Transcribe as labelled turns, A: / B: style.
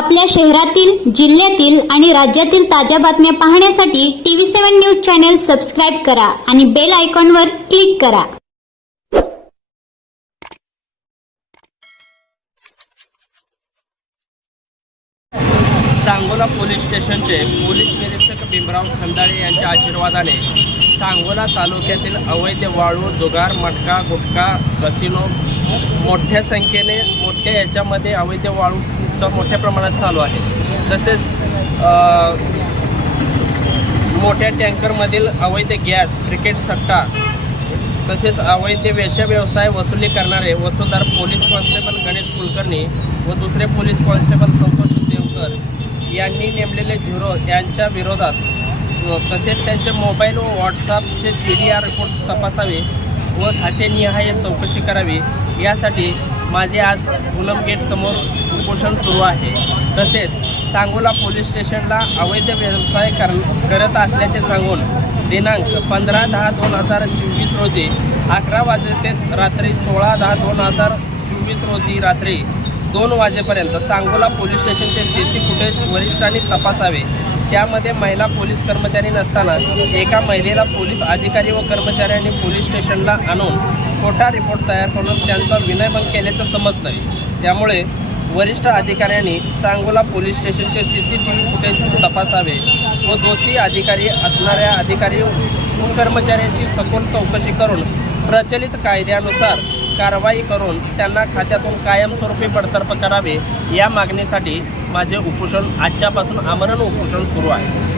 A: आपल्या शहरातील जिल्ह्यातील आणि राज्यातील ताज्या बातम्या पाहण्यासाठी TV seven news channel subscribe करा आणि बेल आयकॉनवर क्लिक करा.
B: सांगोला पोलीस स्टेशनचे पोलीस निरीक्षक भीमराव खंदाळे यांच्या आशीर्वादाने सांगोला तालुक्यातील अवैध वाळू जुगार मटका गुटखा कसिनो मोठ्या संख्येने मोठ्या याच्यामध्ये अवैध उत्सव मोठ्या प्रमाणात चालू आहे. तसेच मोठ्या टँकरमधील अवैध गॅस क्रिकेट सट्टा तसेच अवैध वेश्या व्यवसाय वसुली करणारे वसुधार पोलीस कॉन्स्टेबल गणेश कुलकर्णी व दुसरे पोलीस कॉन्स्टेबल संतोष देवकर यांनी नेमलेले झिरो यांच्या विरोधात व तसेच त्यांचे मोबाईल व व्हॉट्सअपचे सी डी आर रिपोर्ट्स तपासावे व खातेनिहाय चौकशी करावी यासाठी माझे आज पूनम गेट समोर उपोषण सुरू आहे. तसेच सांगोला पोलीस स्टेशनला अवैध व्यवसाय कर करत असल्याचे सांगून दिनांक पंधरा दहा दोन हजार चोवीस रोजी अकरा वाजे ते रात्री सोळा दहा दोन हजार चोवीस रोजी रात्री दोन वाजेपर्यंत सांगोला पोलीस स्टेशनचे सी सी फुटेज वरिष्ठांनी तपासावे. त्यामध्ये महिला पोलीस कर्मचारी नसताना एका महिलेला पोलीस अधिकारी व कर्मचाऱ्यांनी पोलीस स्टेशनला आणून खोटा रिपोर्ट तयार करून त्यांचा विनयभंग केल्याचं समजतं त्यामुळे वरिष्ठ अधिकाऱ्यांनी सांगोला पोलीस स्टेशनचे C C T V footage तपासावे व दोषी अधिकारी असणाऱ्या अधिकारी व कर्मचाऱ्यांची सखोल चौकशी करून प्रचलित कायद्यानुसार कारवाई करून त्यांना खात्यातून कायमस्वरूपी बडतर्फ करावे या मागणीसाठी माझे उपोषण आजच्यापासून आमरण उपोषण सुरू आहे.